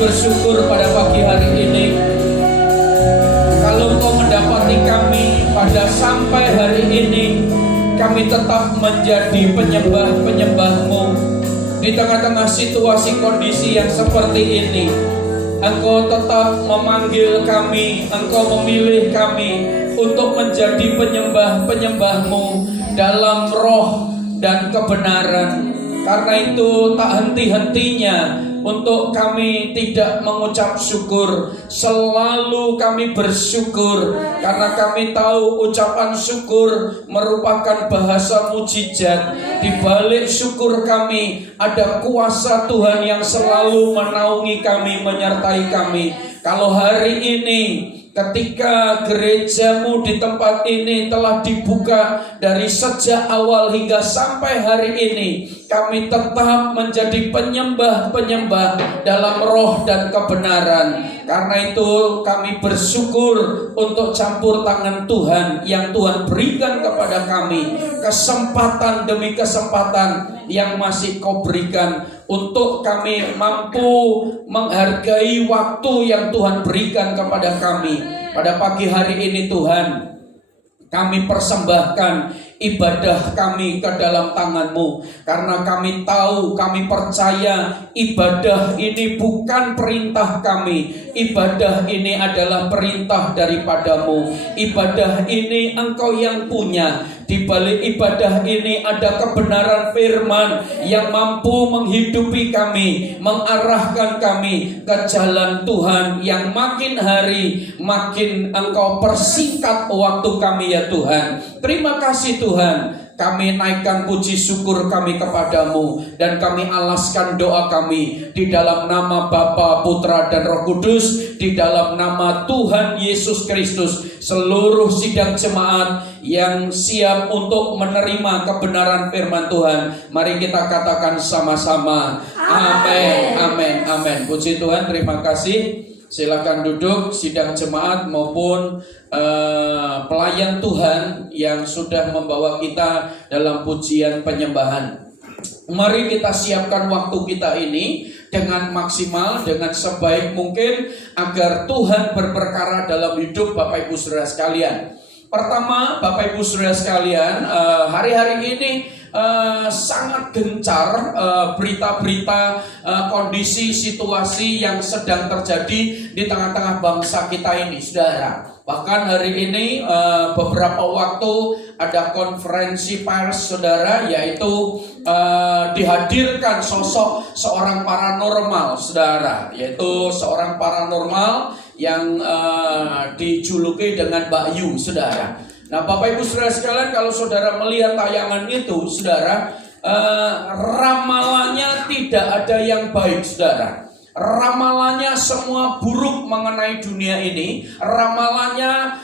bersyukur pada pagi hari ini. Kalau Engkau mendapati kami pada sampai hari ini, kami tetap menjadi penyembah-penyembah-Mu. Di tengah-tengah situasi kondisi yang seperti ini, Engkau tetap memanggil kami, Engkau memilih kami untuk menjadi penyembah-penyembah-Mu dalam roh dan kebenaran. Karena itu tak henti-hentinya untuk kami tidak mengucap syukur. Selalu kami bersyukur, karena kami tahu ucapan syukur merupakan bahasa mujizat. Di balik syukur kami ada kuasa Tuhan yang selalu menaungi kami, menyertai kami. Kalau hari ini ketika gereja-Mu di tempat ini telah dibuka dari sejak awal hingga sampai hari ini, kami tetap menjadi penyembah-penyembah dalam roh dan kebenaran. Karena itu kami bersyukur untuk campur tangan Tuhan yang Tuhan berikan kepada kami. Kesempatan demi kesempatan yang masih Kau berikan untuk kami mampu menghargai waktu yang Tuhan berikan kepada kami. Pada pagi hari ini Tuhan, kami persembahkan ibadah kami ke dalam tangan-Mu. Karena kami tahu, kami percaya ibadah ini bukan perintah kami. Ibadah ini adalah perintah daripada-Mu. Ibadah ini Engkau yang punya. Di balik ibadah ini ada kebenaran firman yang mampu menghidupi kami, mengarahkan kami ke jalan Tuhan yang makin hari makin Engkau persingkat waktu kami ya Tuhan. Terima kasih Tuhan. Kami naikkan puji syukur kami kepada-Mu, dan kami alaskan doa kami di dalam nama Bapa, Putra, dan Roh Kudus, di dalam nama Tuhan Yesus Kristus. Seluruh sidang jemaat yang siap untuk menerima kebenaran firman Tuhan, mari kita katakan sama-sama, amin, amin, amin. Puji Tuhan, terima kasih. Silakan duduk, sidang jemaat maupun pelayan Tuhan yang sudah membawa kita dalam pujian penyembahan. Mari kita siapkan waktu kita ini dengan maksimal, dengan sebaik mungkin, agar Tuhan berperkara dalam hidup Bapak Ibu Saudara sekalian. Pertama, Bapak Ibu Saudara sekalian, hari-hari ini sangat gencar berita-berita kondisi situasi yang sedang terjadi di tengah-tengah bangsa kita ini, saudara. Bahkan hari ini beberapa waktu ada konferensi pers, saudara, yaitu dihadirkan sosok seorang paranormal, saudara, yaitu seorang paranormal yang dijuluki dengan Mbak Yu, saudara. Nah, Bapak Ibu Saudara sekalian, kalau saudara melihat tayangan itu, saudara, ramalannya tidak ada yang baik, saudara. Ramalannya semua buruk mengenai dunia ini. Ramalannya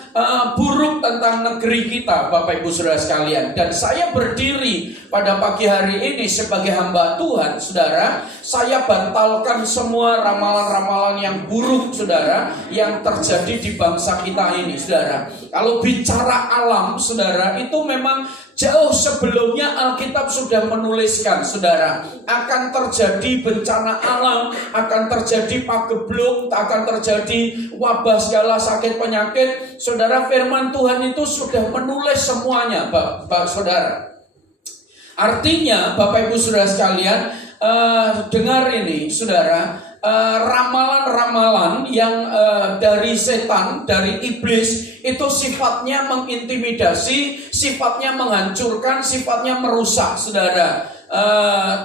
buruk tentang negeri kita, Bapak Ibu Saudara sekalian. Dan saya berdiri pada pagi hari ini sebagai hamba Tuhan, saudara. Saya bantalkan semua ramalan-ramalan yang buruk, saudara, yang terjadi di bangsa kita ini, saudara. Kalau bicara alam, saudara, itu memang jauh sebelumnya Alkitab sudah menuliskan, saudara, akan terjadi bencana alam, akan terjadi pagebluk, akan terjadi wabah, segala sakit penyakit. Saudara, firman Tuhan itu sudah menulis semuanya, Bapak saudara. Artinya, Bapak Ibu Saudara sekalian, dengar ini, saudara, ramalan-ramalan yang dari setan, dari iblis, itu sifatnya mengintimidasi, sifatnya menghancurkan, sifatnya merusak, saudara.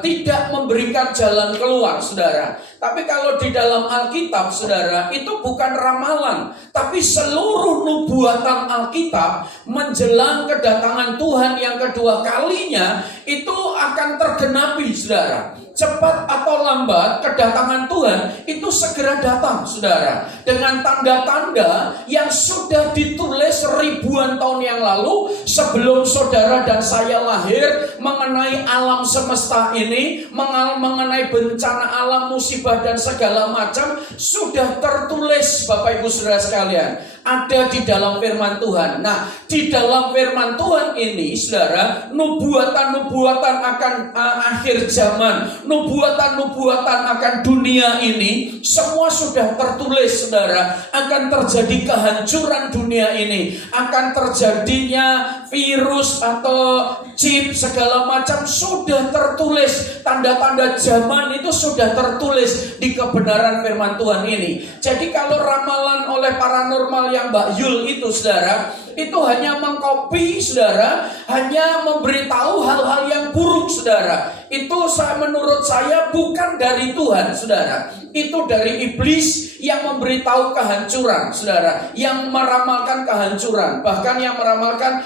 Tidak memberikan jalan keluar, saudara. Tapi kalau di dalam Alkitab, saudara, itu bukan ramalan, tapi seluruh nubuatan Alkitab menjelang kedatangan Tuhan yang kedua kalinya itu akan tergenapi, saudara. Cepat atau lambat kedatangan Tuhan itu segera datang, saudara, dengan tanda-tanda yang sudah ditulis ribuan tahun yang lalu sebelum saudara dan saya lahir, mengenai alam semesta ini, mengenai bencana alam, musibah dan segala macam sudah tertulis, Bapak Ibu Saudara sekalian. ada di dalam firman Tuhan. Nah, di dalam firman Tuhan ini, saudara, nubuatan-nubuatan akan akhir zaman, nubuatan-nubuatan akan dunia ini, semua sudah tertulis, saudara. Akan terjadi kehancuran dunia ini, akan terjadinya virus atau chip segala macam sudah tertulis. Tanda-tanda zaman itu sudah tertulis di kebenaran firman Tuhan ini. Jadi kalau ramalan oleh paranormal yang Mbak Yul itu, saudara, itu hanya mengcopy, saudara, hanya memberitahu hal-hal yang buruk, saudara. Itu menurut saya bukan dari Tuhan, saudara. Itu dari iblis yang memberitahu kehancuran, saudara, yang meramalkan kehancuran, bahkan yang meramalkan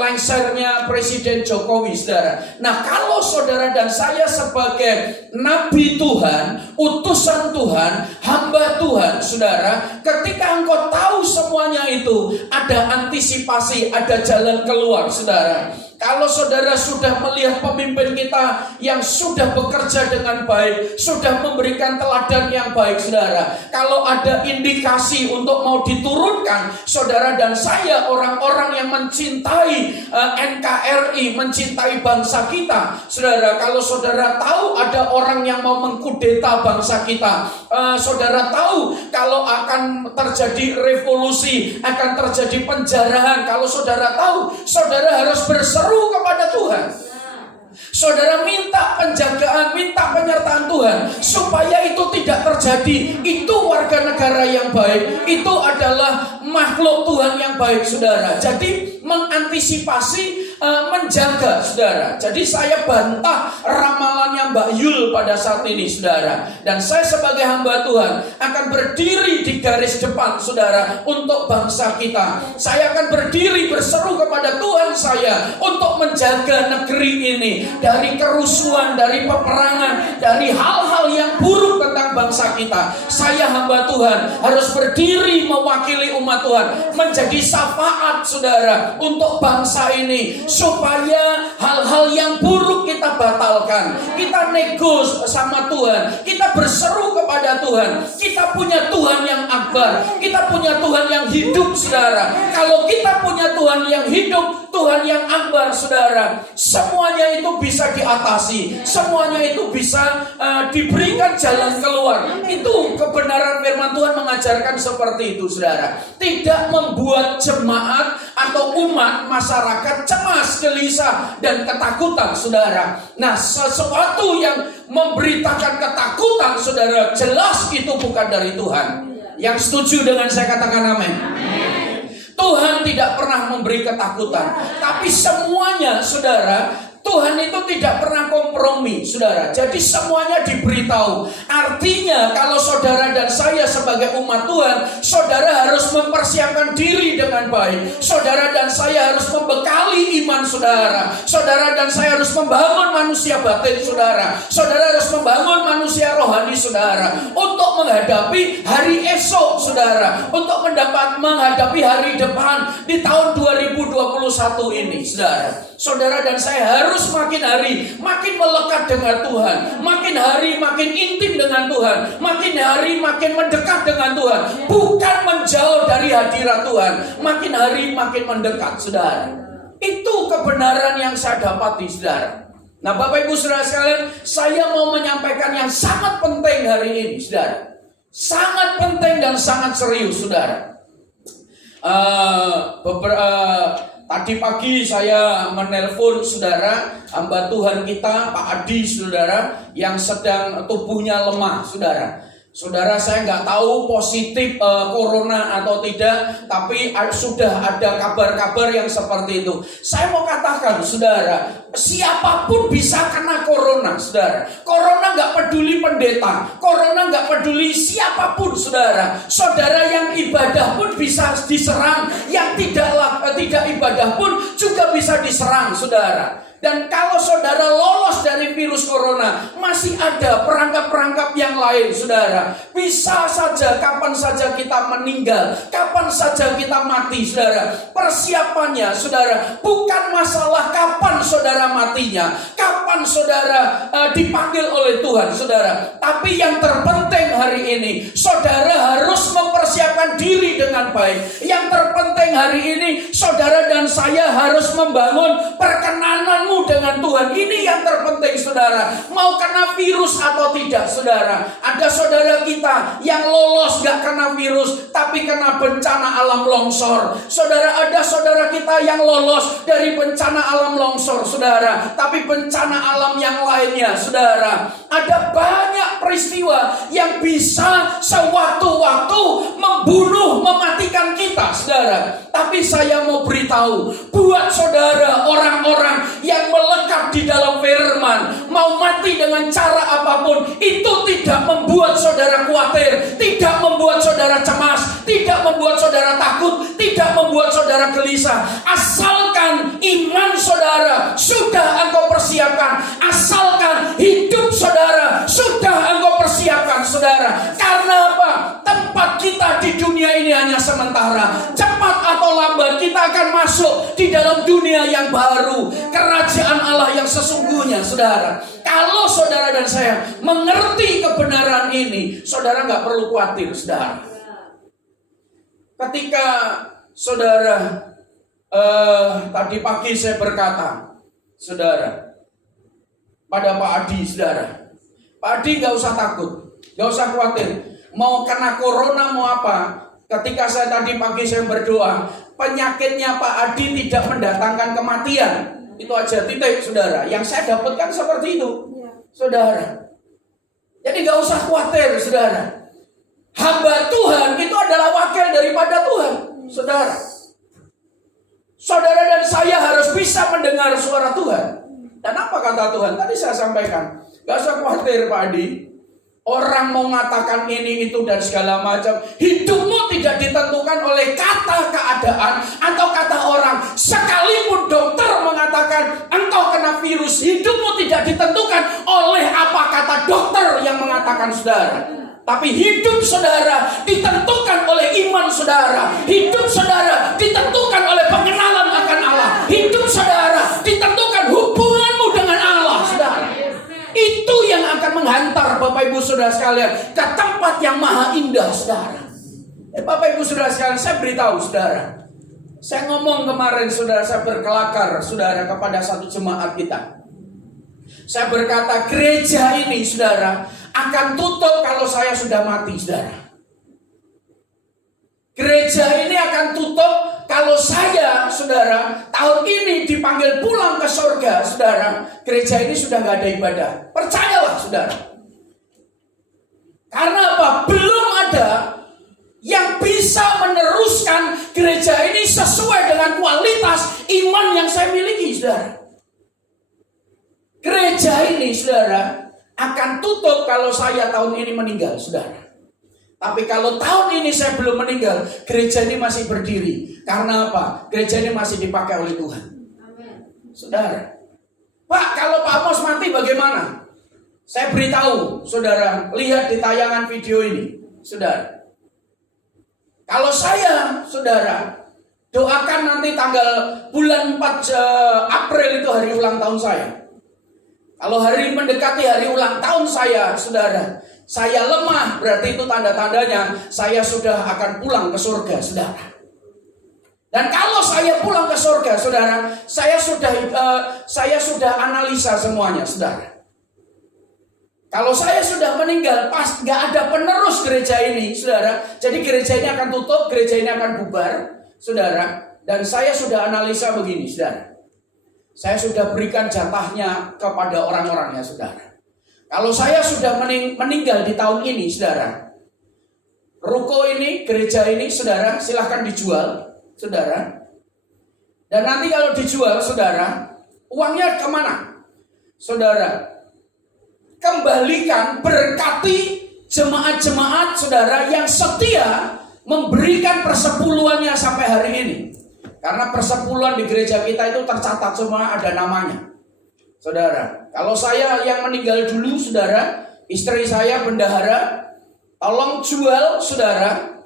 lengsernya Presiden Jokowi, saudara. Nah, kalau saudara dan saya sebagai nabi Tuhan, utusan Tuhan, hamba Tuhan, saudara, ketika engkau tahu semuanya itu, ada antisipasi, ada jalan keluar, saudara. Kalau saudara sudah melihat pemimpin kita yang sudah bekerja dengan baik, sudah memberikan teladan yang baik, saudara. Kalau ada indikasi untuk mau diturunkan, saudara dan saya, orang-orang yang mencintai NKRI, mencintai bangsa kita, saudara. Kalau saudara tahu ada orang yang mau mengkudeta bangsa kita, saudara tahu kalau akan terjadi revolusi, akan terjadi penjarahan. Kalau saudara tahu, saudara harus berseru kepada Tuhan. Saudara minta penjagaan, minta penyertaan Tuhan supaya itu tidak terjadi. Itu warga negara yang baik, itu adalah makhluk Tuhan yang baik, saudara. Jadi mengantisipasi, menjaga, saudara. Jadi saya bantah ramalannya Mbak Yul pada saat ini, saudara. Dan saya sebagai hamba Tuhan akan berdiri di garis depan, saudara, untuk bangsa kita. Saya akan berdiri berseru kepada Tuhan saya untuk menjaga negeri ini dari kerusuhan, dari peperangan, dari hal-hal yang buruk tentang bangsa kita. Saya hamba Tuhan harus berdiri mewakili umat Tuhan, menjadi syafaat, saudara, untuk bangsa ini, supaya hal-hal yang buruk kita batalkan. Kita nego sama Tuhan, kita berseru kepada Tuhan. Kita punya Tuhan yang akbar, kita punya Tuhan yang hidup, saudara. Kalau kita punya Tuhan yang hidup, Tuhan yang akbar, saudara, semuanya itu bisa diatasi, semuanya itu bisa diberikan jalan keluar. Itu kebenaran firman Tuhan mengajarkan seperti itu, saudara. Tidak membuat jemaat atau umat masyarakat cemas, gelisah, dan ketakutan, saudara. Nah, sesuatu yang memberitakan ketakutan, saudara, jelas itu bukan dari Tuhan. Yang setuju dengan saya katakan amin. Tuhan tidak pernah memberi ketakutan, tapi semuanya, saudara, Tuhan itu tidak pernah kompromi, saudara. Jadi semuanya diberitahu. Artinya kalau saudara dan saya sebagai umat Tuhan, saudara harus mempersiapkan diri dengan baik. Saudara dan saya harus membekali iman saudara. Saudara dan saya harus membangun manusia batin saudara. Saudara harus membangun manusia rohani saudara, untuk menghadapi hari esok, saudara, untuk menghadapi hari depan di tahun 2021 ini, saudara. Saudara dan saya harus makin hari makin melekat dengan Tuhan, makin hari makin intim dengan Tuhan, makin hari makin mendekat dengan Tuhan, bukan menjauh dari hadirat Tuhan, makin hari makin mendekat, saudara. Itu kebenaran yang saya dapati, saudara. Nah, Bapak Ibu Saudara sekalian, saya mau menyampaikan yang sangat penting hari ini, saudara. Sangat penting dan sangat serius, saudara. Tadi pagi saya menelpon, saudara, hamba Tuhan kita Pak Adi, saudara, yang sedang tubuhnya lemah, saudara. Saudara, saya nggak tahu positif corona atau tidak, tapi sudah ada kabar-kabar yang seperti itu. Saya mau katakan, saudara, siapapun bisa kena corona, saudara. Corona nggak peduli pendeta, corona nggak peduli siapapun, saudara. Saudara yang ibadah pun bisa diserang, yang tidak ibadah pun juga bisa diserang, saudara. Dan kalau saudara lolos dari virus corona, masih ada perangkap-perangkap yang lain lain, saudara. Bisa saja, kapan saja kita meninggal, kapan saja kita mati, saudara. Persiapannya, saudara, bukan masalah kapan saudara matinya, kapan saudara dipanggil oleh Tuhan, saudara. Tapi yang terpenting hari ini, saudara harus mempersiapkan diri dengan baik. Yang terpenting hari ini, saudara dan saya harus membangun perkenananmu dengan Tuhan. Ini yang terpenting, saudara. Mau kena virus atau tidak, saudara. Ada saudara kita yang lolos gak kena virus, tapi kena bencana alam longsor. Saudara, ada saudara kita yang lolos dari bencana alam longsor, saudara, tapi bencana alam yang lainnya, saudara. Ada banyak peristiwa yang bisa sewaktu-waktu membunuh, mematikan kita, saudara. Tapi saya mau beritahu buat saudara, orang-orang yang melekat di dalam firman, mau mati dengan cara apapun, itu tidak membuat saudara khawatir, tidak membuat saudara cemas, tidak membuat saudara takut, tidak membuat saudara gelisah. Asalkan iman saudara sudah engkau persiapkan, asalkan hidup saudara sudah engkau persiapkan, saudara. Karena apa? Tempat kita di dunia ini hanya sementara. Cepat atau lambat kita akan masuk di dalam dunia yang baru, kerajaan Allah yang sesungguhnya, saudara. Kalau saudara dan saya mengerti kebenaran ini, saudara nggak perlu khawatir, saudara. Ketika saudara tadi pagi saya berkata, saudara, pada Pak Adi, saudara, Pak Adi nggak usah takut, nggak usah khawatir. Mau kena corona mau apa? Ketika saya tadi pagi saya berdoa, penyakitnya Pak Adi tidak mendatangkan kematian. Itu aja, titik, saudara. Yang saya dapatkan seperti itu, saudara. Jadi gak usah khawatir, saudara. Hamba Tuhan itu adalah wakil daripada Tuhan, saudara. Saudara dan saya harus bisa mendengar suara Tuhan. Dan apa kata Tuhan? Tadi saya sampaikan, gak usah khawatir Pak Adi. Orang mau mengatakan ini, itu, dan segala macam. Hidupmu tidak ditentukan oleh kata keadaan atau kata orang. Sekalipun dokter mengatakan engkau kena virus, hidupmu tidak ditentukan oleh apa kata dokter yang mengatakan, saudara. Tapi hidup saudara ditentukan oleh iman saudara. Hidup saudara ditentukan oleh pengenalan akan Allah. Hidup saudara ditentukan hubunganmu dengan Allah, saudara. Itu yang akan menghantar Bapak Ibu Saudara sekalian ke tempat yang maha indah, saudara. Bapak Ibu Saudara sekalian, saya beritahu saudara, saya ngomong kemarin, saudara, saya berkelakar, saudara, kepada satu jemaat kita. Saya berkata, gereja ini, saudara, akan tutup kalau saya sudah mati, saudara. Gereja ini akan tutup kalau saya, saudara, tahun ini dipanggil pulang ke surga, saudara. Gereja ini sudah gak ada ibadah. Percayalah, saudara. Karena apa? Belum ada yang bisa meneruskan gereja ini sesuai dengan kualitas iman yang saya miliki, saudara. Gereja ini, saudara, akan tutup kalau saya tahun ini meninggal, saudara. Tapi kalau tahun ini saya belum meninggal, gereja ini masih berdiri. Karena apa? Gereja ini masih dipakai oleh Tuhan. Amen. Saudara, Pak, kalau Pak Amos mati bagaimana? Saya beritahu, saudara, lihat di tayangan video ini, saudara. Kalau saya, saudara, doakan nanti tanggal bulan 4 April itu hari ulang tahun saya. Kalau hari mendekati hari ulang tahun saya, saudara, saya lemah, berarti itu tanda-tandanya saya sudah akan pulang ke surga, saudara. Dan kalau saya pulang ke surga, saudara, saya sudah analisa semuanya, saudara. Kalau saya sudah meninggal, pas nggak ada penerus gereja ini, saudara. Jadi gereja ini akan tutup, gereja ini akan bubar, saudara. Dan saya sudah analisa begini, saudara. Saya sudah berikan jatahnya kepada orang-orangnya, saudara. Kalau saya sudah meninggal di tahun ini, saudara, ruko ini, gereja ini, saudara, silahkan dijual, saudara. Dan nanti kalau dijual, saudara, uangnya kemana? Saudara, kembalikan, berkati jemaat-jemaat, saudara, yang setia memberikan persepuluhannya sampai hari ini. Karena persepuluhan di gereja kita itu tercatat semua, ada namanya. Saudara, kalau saya yang meninggal dulu, saudara, Istri saya bendahara, tolong jual saudara.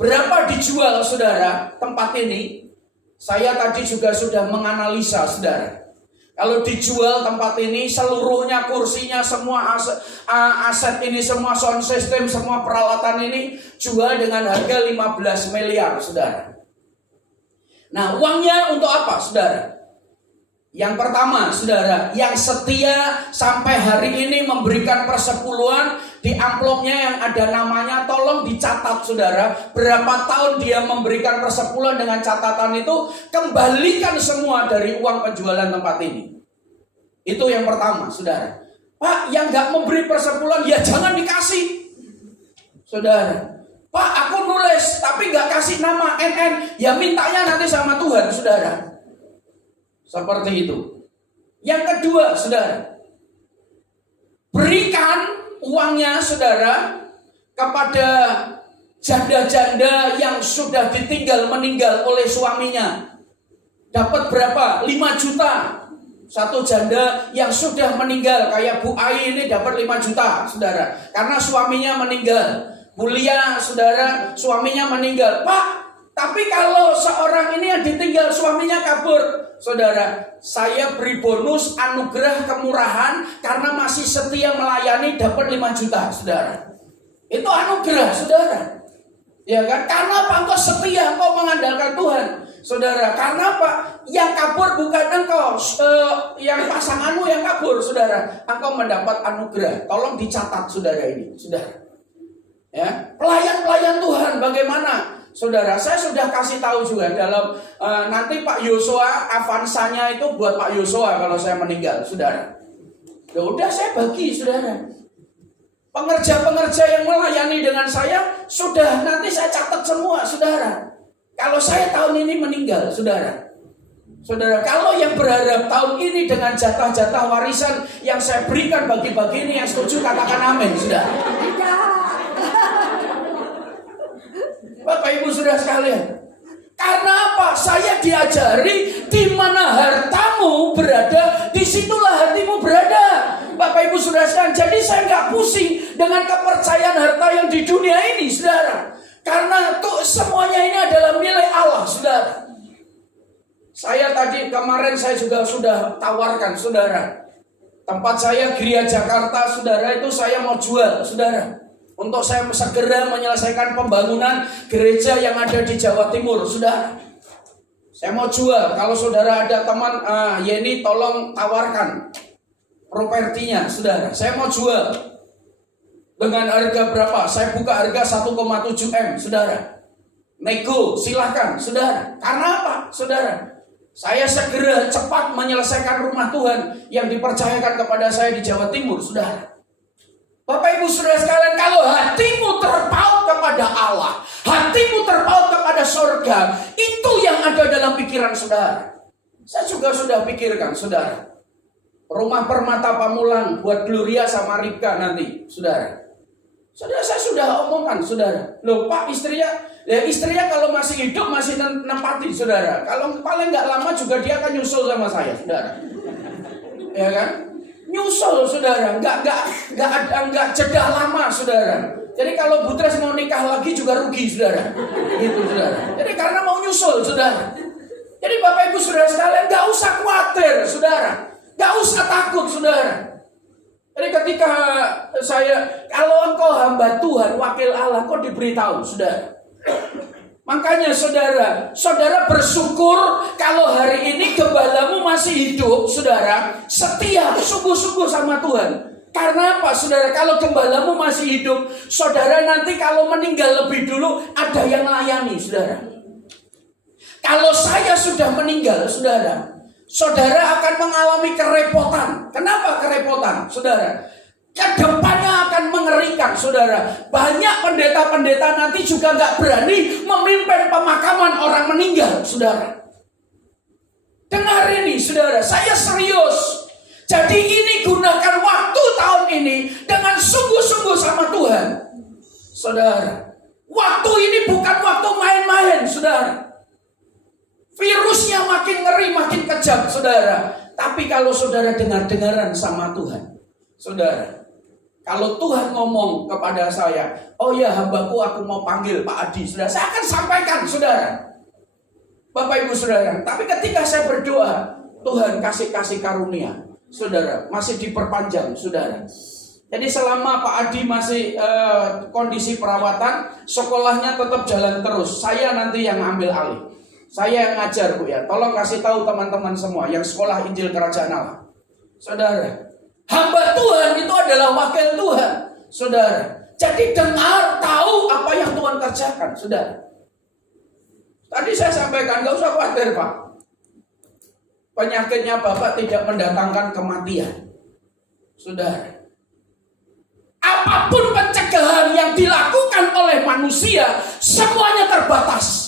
Berapa dijual saudara tempat ini? Saya tadi juga sudah menganalisa saudara. Kalau dijual tempat ini seluruhnya, kursinya, semua aset ini, semua sound system, semua peralatan ini jual dengan harga 15 miliar saudara. Nah, uangnya untuk apa saudara? Yang pertama saudara, yang setia sampai hari ini memberikan persepuluhan, di amplopnya yang ada namanya, tolong dicatat saudara. Berapa tahun dia memberikan persepuluhan, dengan catatan itu kembalikan semua dari uang penjualan tempat ini. Itu yang pertama saudara. Pak, yang gak memberi persepuluhan ya jangan dikasih saudara. Pak, aku nulis tapi gak kasih nama NN, ya mintanya nanti sama Tuhan saudara. Seperti itu. Yang kedua saudara, berikan uangnya saudara kepada janda-janda yang sudah ditinggal meninggal oleh suaminya. Dapat berapa? 5 juta. Satu janda yang sudah meninggal, kayak Bu Ai ini dapat 5 juta saudara, karena suaminya meninggal. Mulia saudara, suaminya meninggal. Pak, tapi kalau seorang ini yang ditinggal suaminya kabur, saudara, saya beri bonus anugerah kemurahan karena masih setia melayani, dapat 5 juta saudara. Itu anugerah saudara. Ya kan? Karena apa? Engkau setia, engkau mengandalkan Tuhan saudara. Karena apa? Yang kabur bukan engkau, yang pasanganmu yang kabur saudara. Engkau mendapat anugerah. Tolong dicatat saudara ini saudara. Ya, pelayan-pelayan Tuhan bagaimana saudara? Saya sudah kasih tahu juga dalam nanti Pak Yosua, avansanya itu buat Pak Yosua kalau saya meninggal saudara. Ya udah, saya bagi saudara. Pengerja-pengerja yang melayani dengan saya sudah nanti saya catat semua saudara. Kalau saya tahun ini meninggal saudara, kalau yang berharap tahun ini dengan jatah-jatah warisan yang saya berikan bagi-bagi ini, yang setuju katakan amin saudara. Bapak Ibu saudara sekalian, karena apa? Saya diajari di mana hartamu berada, disitulah hatimu berada. Bapak Ibu saudara sekalian, jadi saya nggak pusing dengan kepercayaan harta yang di dunia ini saudara, karena tuh semuanya ini adalah milik Allah saudara. Saya tadi kemarin saya juga sudah tawarkan saudara, tempat saya Gereja Jakarta saudara, itu saya mau jual saudara, untuk saya segera menyelesaikan pembangunan gereja yang ada di Jawa Timur saudara. Saya mau jual. Kalau saudara ada teman, Yeni tolong tawarkan propertinya saudara. Saya mau jual. Dengan harga berapa? Saya buka harga 1,7 M saudara. Nego silahkan saudara. Karena apa saudara? Saya segera cepat menyelesaikan rumah Tuhan yang dipercayakan kepada saya di Jawa Timur saudara. Bapak Ibu saudara sekalian, kalau hatimu terpaut kepada Allah, hatimu terpaut kepada surga, itu yang ada dalam pikiran saudara. Saya juga sudah pikirkan saudara, rumah Permata Pamulang buat Gloria sama Ripka nanti saudara. Saudara, saya sudah omongkan saudara. Loh Pak, istrinya kalau masih hidup masih nempati saudara. Kalau paling nggak lama juga dia akan nyusul sama saya saudara. Ya kan? Nyusul saudara, nggak jeda lama saudara. Jadi kalau Butres mau nikah lagi juga rugi saudara, gitu saudara. Jadi karena mau nyusul saudara. Jadi Bapak Ibu saudara sekalian, nggak usah khawatir saudara, nggak usah takut saudara. Jadi ketika kalau engkau hamba Tuhan, wakil Allah, engkau diberitahu saudara. Makanya saudara bersyukur kalau hari ini gembalamu masih hidup, saudara, setia, sungguh-sungguh sama Tuhan. Karena apa, saudara? Kalau gembalamu masih hidup, saudara nanti kalau meninggal lebih dulu ada yang layani, saudara. Kalau saya sudah meninggal, saudara akan mengalami kerepotan. Kenapa kerepotan, saudara? Kedepannya akan mengerikan saudara. Banyak pendeta-pendeta nanti juga gak berani memimpin pemakaman orang meninggal saudara. Dengar ini saudara, saya serius. Jadi ini gunakan waktu tahun ini dengan sungguh-sungguh sama Tuhan saudara. Waktu ini bukan waktu main-main saudara. Virusnya makin ngeri, makin kejam saudara. Tapi kalau saudara dengar-dengaran sama Tuhan saudara, Kalau Tuhan ngomong kepada saya, oh ya hambaku aku mau panggil Pak Adi, saudara, saya akan sampaikan, saudara. Bapak Ibu saudara, tapi ketika saya berdoa, Tuhan kasih karunia, saudara, masih diperpanjang, saudara. Jadi selama Pak Adi masih kondisi perawatan, sekolahnya tetap jalan terus. Saya nanti yang ambil alih. Saya yang ngajar, Bu ya. Tolong kasih tahu teman-teman semua yang sekolah Injil Kerajaan Allah. Saudara, hamba Tuhan itu adalah wakil Tuhan, saudara. Jadi dengar, tahu apa yang Tuhan kerjakan, saudara. Tadi saya sampaikan, gak usah khawatir Pak. Penyakitnya Bapak tidak mendatangkan kematian, saudara. Apapun pencegahan yang dilakukan oleh manusia, semuanya terbatas.